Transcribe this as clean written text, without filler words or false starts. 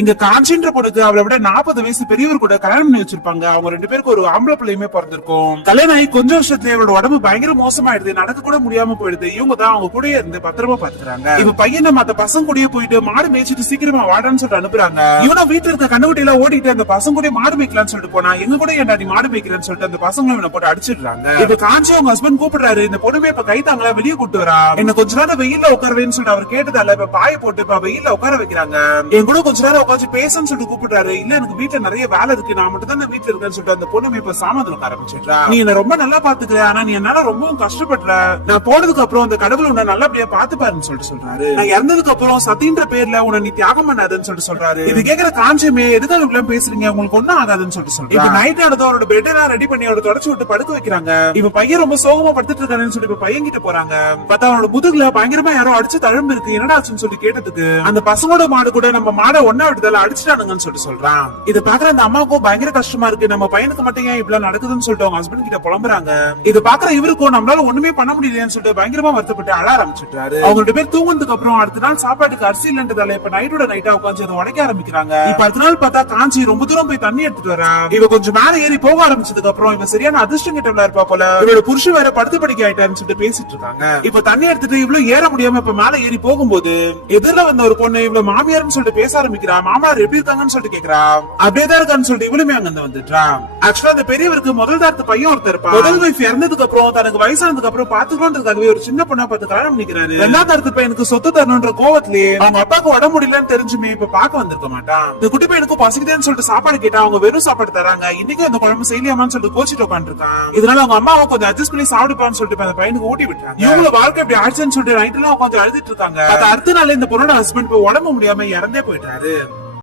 எங்க காஞ்சின்ற பொண்ணுக்கு அவளை விட 40 வயசு பெரியவர் கூட கல்யாணம் பண்ணி வச்சிருப்பாங்க. அவங்க 2 பேருக்கு ஒரு ஆம்பளை பிள்ளையுமே பிறந்திருக்கும். கல்யாணம் ஆகி கொஞ்சம் வருஷத்துல இவரோட உடம்பு பயங்கர மோசமாயிடுது, நடக்க கூட முடியாம போயிடுது. இவங்க தான் அவங்க கூட இருந்து பத்திரமா பாத்துக்கிறாங்க. இவ பையனை மத்த பசங்க கூடயே போயிட்டு மாடு மேய்ச்சிட்டு சீக்கிரமா வாடான்னு சொல்லிட்டு அனுப்புறாங்க. இவனா வீட்டுல இருக்க கண்ணுக்குட்டியில ஓடிட்டு அந்த பசங்க கூட மாடு மேய்க்கலாம்னு சொல்லிட்டு போனா எங்க கூட ஏன்டா நீ மாடு மேய்க்கிறேன்னு சொல்லிட்டு அந்த பசங்களும் இவனை போட்டு அடிச்சிடுறாங்க. இப்ப காஞ்சி அவங்க ஹஸ்பண்ட் கூப்பிடுறாரு, இந்த பொண்ணுமே இப்ப கை தாங்களா வெளியே கூட்டு வரா, என்ன கொஞ்ச நேரம் வெயில்ல உட்காருவேன்னு சொல்லிட்டு அவர் கேட்டதால இப்ப பாய போட்டு இப்ப வெயில்ல உட்கார வைக்கிறாங்க. என் கூட கொஞ்ச நேரம் உட்காந்து பேசன்னு சொல்லிட்டு கூப்பிடுறாரு. இல்ல எனக்கு வீட்டுல நிறைய வேலை இருக்கு, நான் மட்டும் தான் வீட்டுல இருக்கேன்னு சொல்லிட்டு அந்த பொண்ணுமே இப்ப சாமான் ஆரம்பிச்சிடுறா. நீ என்ன ரொம்ப நல்லா பாத்துக்கிற, ஆனா நீ என்னால ரொம்பவும் கஷ்டப்படுற, நான் போனதுக்கு அப்புறம் அந்த கடவுள் உன்னை நல்லபடியா பாத்துப்பாருன்னு சொல்லிட்டு சொல்றாரு. நான் இறந்ததுக்கு அப்புறம் சத்தின்ற பேர்ல உன்னை நீ தியாகம் பண்ணாதுன்னு சொல்லிட்டு சொல்றாரு. இது கேக்குற காஞ்சியுமே எதுக்காக இப்படி பேசுறீங்க, உங்களுக்கு ஒண்ணும் ஆகாதுன்னு சொல்லிட்டு சொல்றாரு. இப்ப நைட் ஆனதும் அவரோட பெட் எல்லாம் ரெடி பண்ணி அவரோட தொடச்சு விட்டு படுக்க வைக்கிறாங்க. இப்ப பையன் ரொம்ப சோகமா படுத்துட்டு இருக்காருன்னு சொல்லிட்டு இப்ப பையன் கிட்ட போறாங்க. பார்த்தா அவனோட முதுகுல பயங்கரமா யாரோ அடிச்சு தழும்பு இருக்கு, என்னடா ஆச்சுன்னு சொல்லி கேட்டதுக்கு அந்த பசங்களோட மாடு கூட நம்ம மாடை ஒன்னா விடுதல அடிச்சுட்டானுங்கன்னு சொல்லிட்டு சொல்றான். இத பாக்குற அந்த அம்மாவுக்கும் பயங்கர கஷ்டமா இருக்கு, நம்ம பையனுக்கு மட்டும் ஏன் இப்படி நடக்குதுன்னு சொல்லிட்டு அவங்க ஹஸ்பண்ட் கிட்ட புலம்புறாங்க. இது பாக்குற இவருக்கும் நம்மளால ஒண்ணுமே பண்ண முடியலன்னு சொல்லிட்டு பயங்கரமா வருத்தப்பட்டு அழ ஆரம்பிச்சுட்டாரு. அவங்க 2 பேர் தூங்குனதுக்கு அப்புறம் அடுத்த நாள் சாப்பாட்டுக்கு அரிசி இல்லன்றதால இப்ப நைட்டோட நைட்டா உட்காந்து அதை உடைக்க ஆரம்பிக்கிறாங்க. இப்ப அடுத்த நாள் பார்த்தா காஞ்சி ரொம்ப தூரம் போய் தண்ணி எடுத்துட்டு வரா. இவ கொஞ்சம் மேல ஏறி போக ஆரம்பிச்சதுக்கு அப்புறம் இவ சரியான அதிர்ஷ்டம் கிட்டவளா இருப்பா போல, இவரோட புருஷன் வேற படுத்து படிக்க ஆயிட்டாருன்னு சொல்லிட்டு பேசிட்டு இருக்காங்க. இப்ப தண்ணி எடுத்துட்டு இவ்வளவு ஏற முடியாம இப்ப மேல ஏறி போகும்போது எதிரில வந்த ஒரு பொண்ணு இவ்வளவு மாமியார்னு சொல்லிட்டு பேச ஆரம்பிக்கிறா. மாமனார் எப்படி இருக்காங்கன்னு சொல்லிட்டு கேக்குறா. அப்படியேதான் இருக்கான்னு சொல்லிட்டு இவளுமே அங்க வந்துட்டா. ஆக்சுவலா அந்த பெரியவருக்கு முதல் தாரத்து பையன் ஒருத்தர் இருப்பா. முதல் வைஃப் இறந்ததுக்கு அப்புறம் தனக்கு வயசானதுக்கு அப்புறம் பாத்துக்கலான்றதுக்காகவே ஒரு சின்ன பொண்ணா பார்த்து கல்யாணம் பண்ணிக்கிறாரு. 2ஆம் தாரத்து பையனுக்கு சொத்து தரணும்ன்ற கோவத்திலே அவங்க அப்பாக்கு உடம்பு முடியலன்னு தெரிஞ்சுமே இப்ப பாக்க வந்திருக்க மாட்டான். இந்த குட்டி பையனுக்கும் பசிக்குதுன்னு சொல்லிட்டு சாப்பாடு கேட்டா அவங்க வெறும் சாப்பாடு தராங்க. இன்னைக்கு அந்த குழம்பு செய்யலாமான்னு சொல்லிட்டு கோச்சிட்டு உட்காந்துருக்கான். இதனால அவங்க அம்மாவை கொஞ்சம் அட்ஜஸ்ட் பண்ணி சாப்பிடுப்பான்னு சொல்லிட்டு அந்த பையனுக்கு ஊட்டி விட்டாங்க. இவங்கள வாழ்க்கை இப்படி ஆயிடுச்சுன்னு சொல்லிட்டு நைட் எல்லாம் உட்காந்து அழுதுட்டு இருக்காங்க. அடுத்த நாள் இந்த பொண்ணோட ஹஸ்பண்ட் உடம்பு முடியாம இறந்தே போயிட்டாரு.